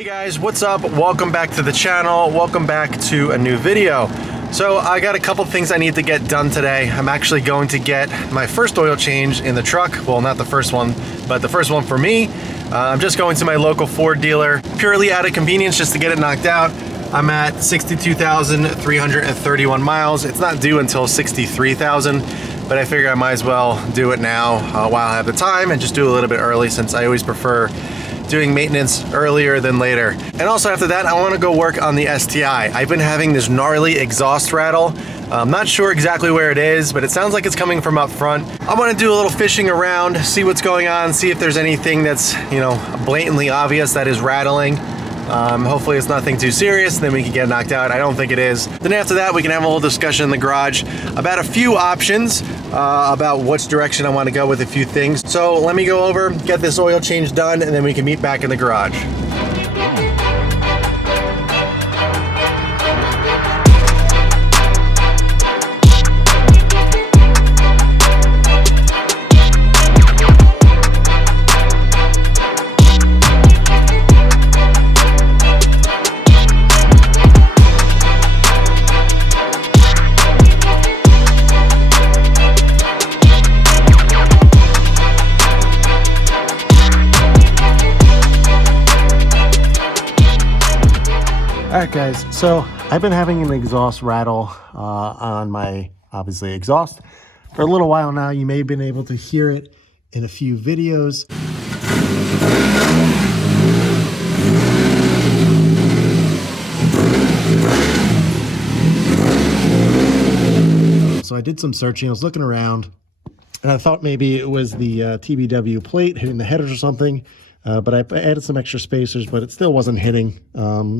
Hey guys, what's up? Welcome back to the channel. Welcome back to a new video. So I got a couple things I need to get done today. I'm actually going to get my first oil change in the truck. Well, not the first one, but the first one for me. I'm just going to my local Ford dealer purely out of convenience just to get it knocked out. I'm at 62,331 miles. It's not due until 63,000, but I figure I might as well do it now while I have the time and just do it a little bit early, since I always prefer doing maintenance earlier than later. And also after that, I want to go work on the STI. I've been having this gnarly exhaust rattle. I'm not sure exactly where it is, but it sounds like it's coming from up front. I want to do a little fishing around, see what's going on, see if there's anything that's, blatantly obvious that is rattling. Hopefully it's nothing too serious, then we can get knocked out. I don't think it is. Then after that, we can have a little discussion in the garage about a few options, about which direction I want to go with a few things. So let me go over, get this oil change done, and then we can meet back in the garage. Alright guys, so I've been having an exhaust rattle on my, obviously, exhaust for a little while now. You may have been able to hear it in a few videos. So I did some searching, I was looking around, and I thought maybe it was the TBW plate hitting the headers or something. But I added some extra spacers, but it still wasn't hitting,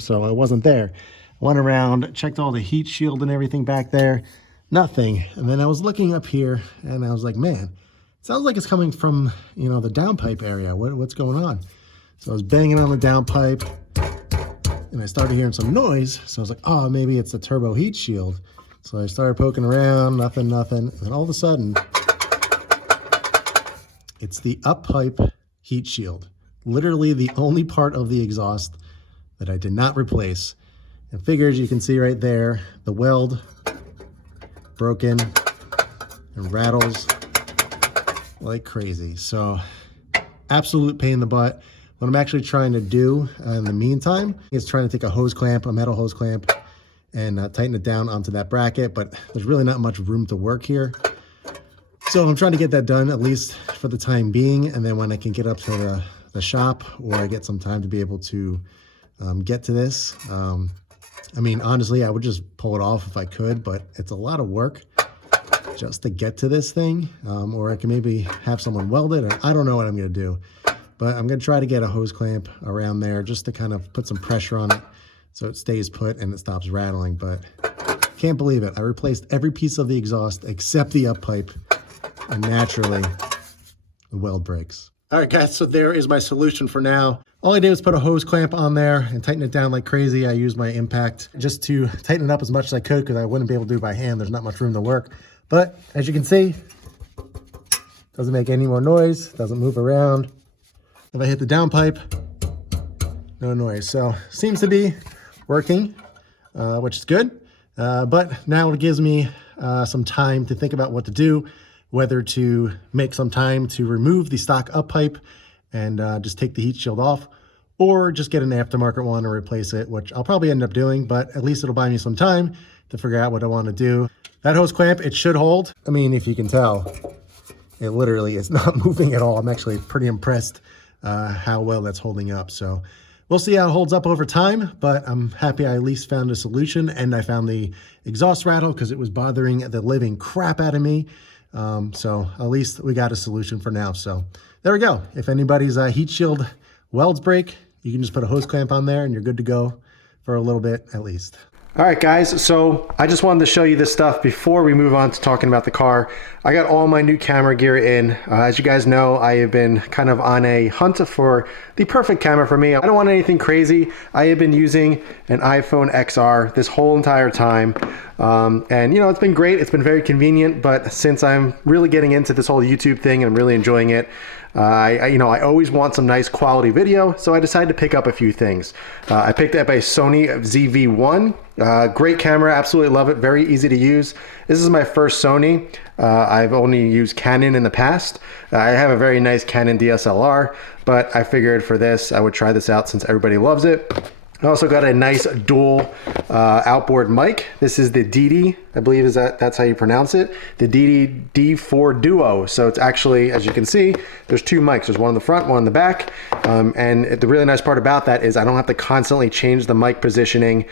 so it wasn't there. Went around, checked all the heat shield and everything back there, nothing. And then I was looking up here, and I was like, man, it sounds like it's coming from, the downpipe area. What's going on? So I was banging on the downpipe, and I started hearing some noise, so I was like, oh, maybe it's the turbo heat shield. So I started poking around, nothing, and then all of a sudden, it's the up-pipe heat shield. Literally the only part of the exhaust that I did not replace. And figures, you can see right there, the weld broken and rattles like crazy. So absolute pain in the butt. What I'm actually trying to do in the meantime is trying to take a hose clamp, a metal hose clamp, and tighten it down onto that bracket, but there's really not much room to work here. So I'm trying to get that done, at least for the time being, and then when I can get up to the shop, or I get some time to be able to get to this. I mean, honestly, I would just pull it off if I could, but it's a lot of work just to get to this thing. Or I can maybe have someone weld it, or I don't know what I'm going to do. But I'm going to try to get a hose clamp around there just to kind of put some pressure on it so it stays put and it stops rattling. But can't believe it. I replaced every piece of the exhaust except the up pipe, and naturally the weld breaks. All right, guys, so there is my solution for now. All I did was put a hose clamp on there and tighten it down like crazy. I used my impact just to tighten it up as much as I could, because I wouldn't be able to do it by hand. There's not much room to work. But as you can see, doesn't make any more noise, doesn't move around. If I hit the downpipe, no noise. So seems to be working, which is good. But now it gives me some time to think about what to do, whether to make some time to remove the stock up pipe and just take the heat shield off, or just get an aftermarket one and replace it, which I'll probably end up doing, but at least it'll buy me some time to figure out what I want to do. That hose clamp, it should hold. I mean, if you can tell, it literally is not moving at all. I'm actually pretty impressed how well that's holding up. So we'll see how it holds up over time, but I'm happy I at least found a solution, and I found the exhaust rattle because it was bothering the living crap out of me. So at least we got a solution for now. So there we go. If anybody's heat shield welds break, you can just put a hose clamp on there and you're good to go for a little bit at least. All right, guys, so I just wanted to show you this stuff before we move on to talking about the car. I got all my new camera gear in. As you guys know, I have been kind of on a hunt for the perfect camera for me. I don't want anything crazy. I have been using an iPhone XR this whole entire time. And you know, it's been great. It's been very convenient, but since I'm really getting into this whole YouTube thing and I'm really enjoying it, I always want some nice quality video, so I decided to pick up a few things. I picked up a Sony ZV-1. Great camera, absolutely love it, very easy to use. This is my first Sony. I've only used Canon in the past. I have a very nice Canon DSLR, but I figured for this, I would try this out since everybody loves it. I also got a nice dual outboard mic. This is the DD, I believe that's how you pronounce it. The DD D4 Duo. So it's actually, as you can see, there's two mics. There's one in the front, one in the back. And the really nice part about that is I don't have to constantly change the mic positioning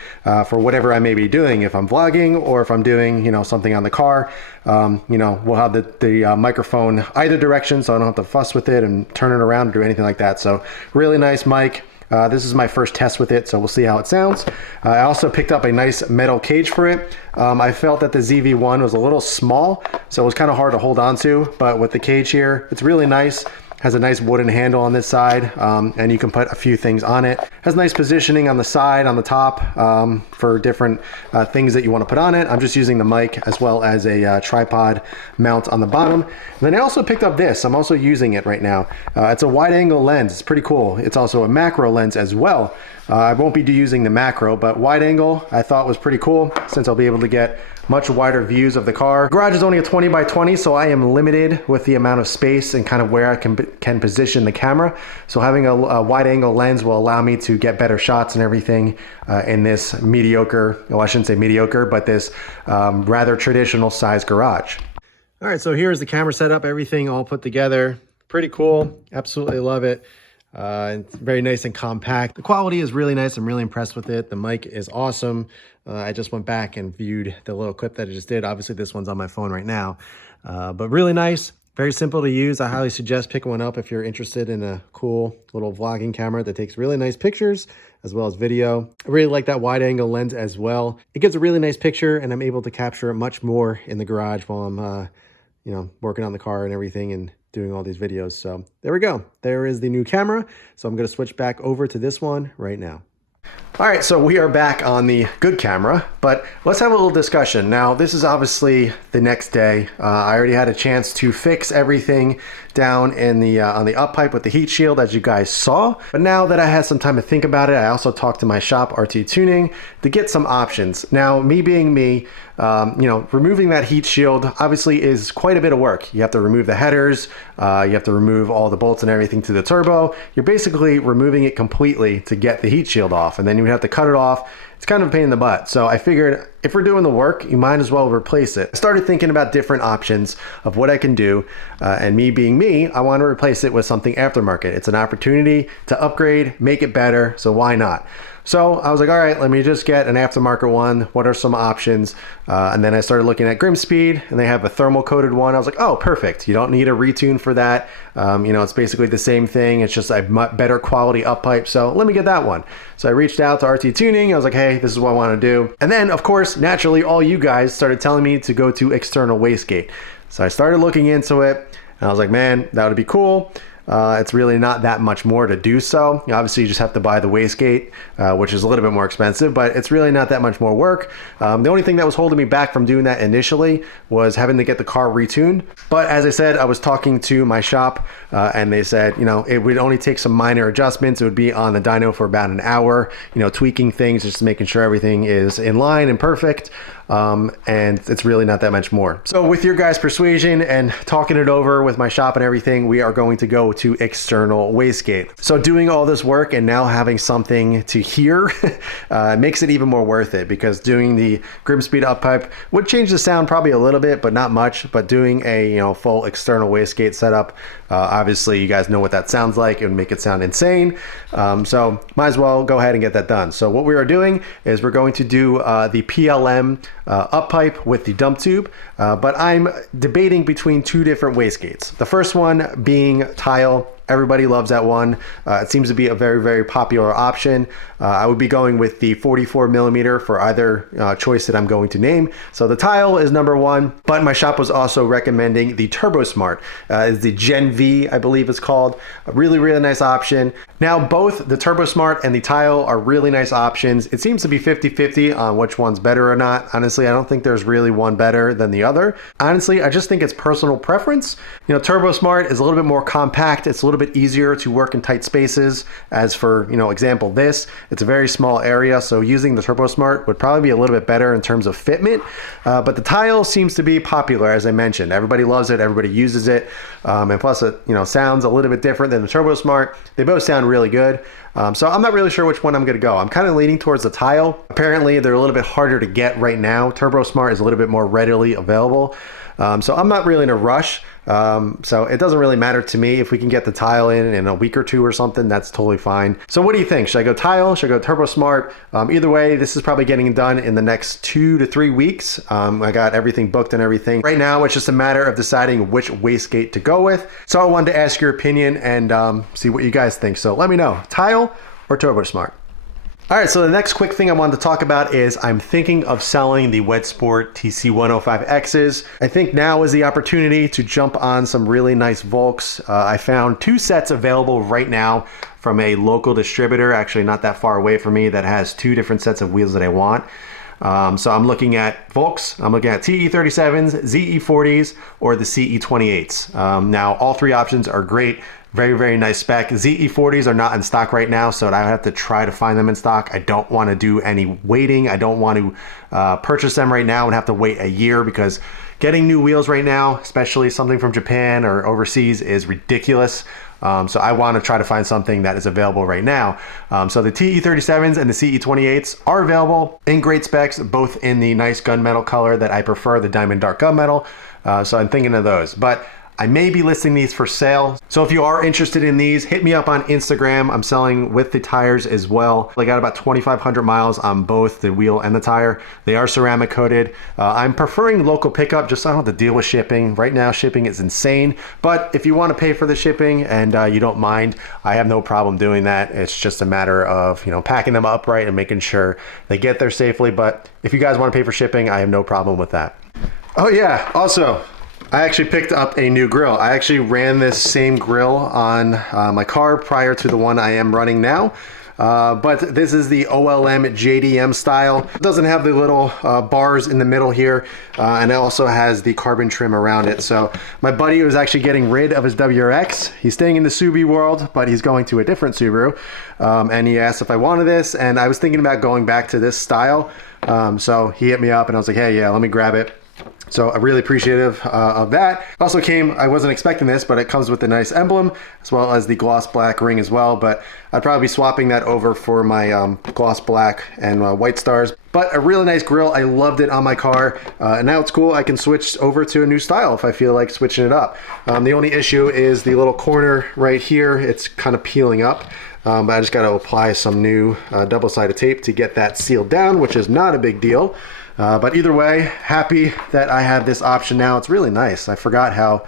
for whatever I may be doing. If I'm vlogging or if I'm doing, something on the car, we'll have the microphone either direction, so I don't have to fuss with it and turn it around or do anything like that. So really nice mic. This is my first test with it, so we'll see how it sounds. I also picked up a nice metal cage for it. I felt that the ZV-1 was a little small, so it was kind of hard to hold on to, but with the cage here, it's really nice. Has a nice wooden handle on this side, and you can put a few things on it. Has nice positioning on the side, on the top, for different things that you want to put on it. I'm just using the mic as well as a tripod mount on the bottom. And then I also picked up this. I'm also using it right now. It's a wide angle lens. It's pretty cool. It's also a macro lens as well. I won't be using the macro, but wide angle I thought was pretty cool since I'll be able to get much wider views of the car. The garage is only a 20 by 20, so I am limited with the amount of space and kind of where I can position the camera. So having a wide angle lens will allow me to get better shots and everything in this mediocre, well, I shouldn't say mediocre, but this rather traditional size garage. All right, so here's the camera setup, everything all put together. Pretty cool, absolutely love it. It's very nice and compact. The quality is really nice. I'm really impressed with it. The mic is awesome. I just went back and viewed the little clip that I just did. Obviously, this one's on my phone right now, but really nice. Very simple to use. I highly suggest picking one up if you're interested in a cool little vlogging camera that takes really nice pictures as well as video. I really like that wide angle lens as well. It gives a really nice picture, and I'm able to capture it much more in the garage while I'm, working on the car and everything and doing all these videos. So there we go. There is the new camera. So I'm going to switch back over to this one right now. All right, so we are back on the good camera, but let's have a little discussion. Now, this is obviously the next day. I already had a chance to fix everything down in the on the up pipe with the heat shield, as you guys saw. But now that I had some time to think about it, I also talked to my shop, RT Tuning, to get some options. Now, me being me, removing that heat shield obviously is quite a bit of work. You have to remove the headers, you have to remove all the bolts and everything to the turbo. You're basically removing it completely to get the heat shield off, and then you would have to cut it off. It's kind of a pain in the butt. So I figured if we're doing the work, you might as well replace it. I started thinking about different options of what I can do, and me being me, I want to replace it with something aftermarket. It's an opportunity to upgrade, make it better, so why not? So I was like, all right, let me just get an aftermarket one. What are some options? And then I started looking at Grimspeed, and they have a thermal coated one. I was like, oh, perfect. You don't need a retune for that. It's basically the same thing. It's just a better quality up pipe. So let me get that one. So I reached out to RT Tuning. I was like, hey, this is what I want to do. And then, of course, naturally, all you guys started telling me to go to external wastegate. So I started looking into it, and I was like, man, that would be cool. It's really not that much more to do so. Obviously, you just have to buy the wastegate, which is a little bit more expensive, but it's really not that much more work. The only thing that was holding me back from doing that initially was having to get the car retuned. But as I said, I was talking to my shop, and they said, it would only take some minor adjustments. It would be on the dyno for about an hour, tweaking things, just making sure everything is in line and perfect. And it's really not that much more. So with your guys' persuasion and talking it over with my shop and everything, we are going to go to external wastegate. So doing all this work and now having something to hear makes it even more worth it, because doing the Grimspeed up pipe would change the sound probably a little bit, but not much. But doing a full external wastegate setup, obviously you guys know what that sounds like. It would make it sound insane. So might as well go ahead and get that done. So what we are doing is we're going to do the PLM up pipe with the dump tube, but I'm debating between two different wastegates. The first one being tile Everybody loves that one. It seems to be a very, very popular option. I would be going with the 44 millimeter for either choice that I'm going to name. So the Tile is number one, but my shop was also recommending the Turbo Smart. Is the Gen V, I believe it's called. A really, really nice option. Now, both the Turbo Smart and the Tile are really nice options. It seems to be 50-50 on which one's better or not. Honestly, I don't think there's really one better than the other. Honestly, I just think it's personal preference. You know, Turbo Smart is a little bit more compact. It's a little bit easier to work in tight spaces. As for, you know, example, this, it's a very small area. So using the Turbo Smart would probably be a little bit better in terms of fitment. But the Tile seems to be popular, as I mentioned. Everybody loves it. Everybody uses it. And plus it, you know, sounds a little bit different than the Turbo Smart. They both sound really good. So I'm not really sure which one I'm going to go. I'm kind of leaning towards the Tile. Apparently they're a little bit harder to get right now. Turbo Smart is a little bit more readily available. So I'm not really in a rush. So it doesn't really matter to me if we can get the Tile in a week or two or something. That's totally fine. So what do you think? Should I go Tile? Should I go Turbo Smart? Either way, this is probably getting done in the next 2 to 3 weeks. I got everything booked and everything. Right now, it's just a matter of deciding which wastegate to go with. So I wanted to ask your opinion and see what you guys think. So let me know, Tile or Turbo Smart? All right, so the next quick thing I wanted to talk about is I'm thinking of selling the Wedsport TC105Xs. I think now is the opportunity to jump on some really nice Volks. I found 2 sets available right now from a local distributor, actually not that far away from me, that has 2 different sets of wheels that I want. So I'm looking at Volks, I'm looking at TE37s, ZE40s, or the CE28s. Now, all 3 options are great. Very, very nice spec. ZE40s are not in stock right now, so I have to try to find them in stock. I don't want to do any waiting. I don't want to purchase them right now and have to wait a year, because getting new wheels right now, especially something from Japan or overseas, is ridiculous. So I want to try to find something that is available right now. So the TE37s and the CE28s are available in great specs, both in the nice gunmetal color that I prefer, the diamond dark gunmetal. So I'm thinking of those. But I may be listing these for sale. So if you are interested in these, hit me up on Instagram. I'm selling with the tires as well. I got about 2,500 miles on both the wheel and the tire. They are ceramic coated. I'm preferring local pickup just so I don't have to deal with shipping. Right now, shipping is insane. But if you want to pay for the shipping and you don't mind, I have no problem doing that. It's just a matter of, you know, packing them up right and making sure they get there safely. But if you guys want to pay for shipping, I have no problem with that. Oh yeah, also, I actually picked up a new grill. I actually ran this same grill on my car prior to the one I am running now. But this is the OLM JDM style. It doesn't have the little bars in the middle here, and it also has the carbon trim around it. So my buddy was actually getting rid of his WRX. He's staying in the Subaru world, but he's going to a different Subaru. And he asked if I wanted this, and I was thinking about going back to this style. So he hit me up and I was like, hey, yeah, let me grab it. So I'm really appreciative of that. Also came, I wasn't expecting this, but it comes with a nice emblem as well as the gloss black ring as well. But I'd probably be swapping that over for my gloss black and white stars. But a really nice grill. I loved it on my car. And now it's cool. I can switch over to a new style if I feel like switching it up. The only issue is the little corner right here. It's kind of peeling up. But I just got to apply some new double-sided tape to get that sealed down, which is not a big deal. But either way, happy that I have this option now. It's really nice. I forgot how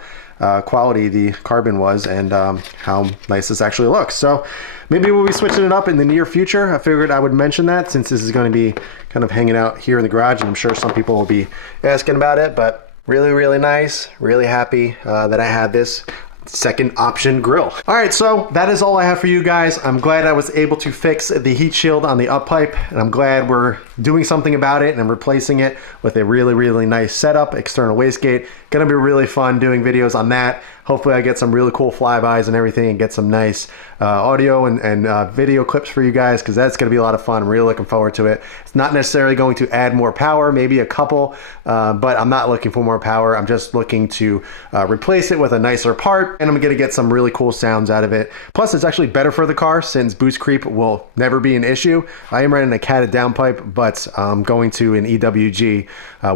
quality the carbon was and how nice this actually looks. So maybe we'll be switching it up in the near future. I figured I would mention that since this is going to be kind of hanging out here in the garage, and I'm sure some people will be asking about it. But really, really nice. Really happy that I had this second option grill. All right, so that is all I have for you guys. I'm glad I was able to fix the heat shield on the up pipe, and I'm glad we're doing something about it and replacing it with a really, really nice setup, external wastegate. Gonna be really fun doing videos on that. Hopefully I get some really cool flybys and everything and get some nice audio and video clips for you guys, because that's going to be a lot of fun. I'm really looking forward to it. It's not necessarily going to add more power, maybe a couple, but I'm not looking for more power. I'm just looking to replace it with a nicer part, and I'm going to get some really cool sounds out of it. Plus, it's actually better for the car since boost creep will never be an issue. I am running a catted downpipe, but going to an EWG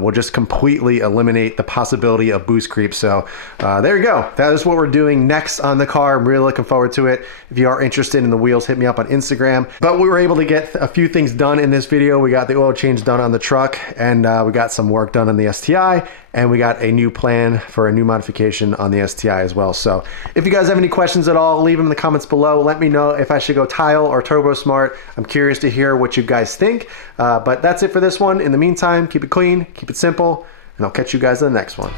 will just completely eliminate the possibility variability of boost creep. So there you go. That is what we're doing next on the car. I'm really looking forward to it. If you are interested in the wheels, hit me up on Instagram. But we were able to get a few things done in this video. We got the oil change done on the truck, and we got some work done on the STI, and we got a new plan for a new modification on the STI as well. So if you guys have any questions at all, leave them in the comments below. Let me know if I should go tile or turbo smart. I'm curious to hear what you guys think. But that's it for this one. In the meantime, keep it clean, keep it simple, and I'll catch you guys in the next one.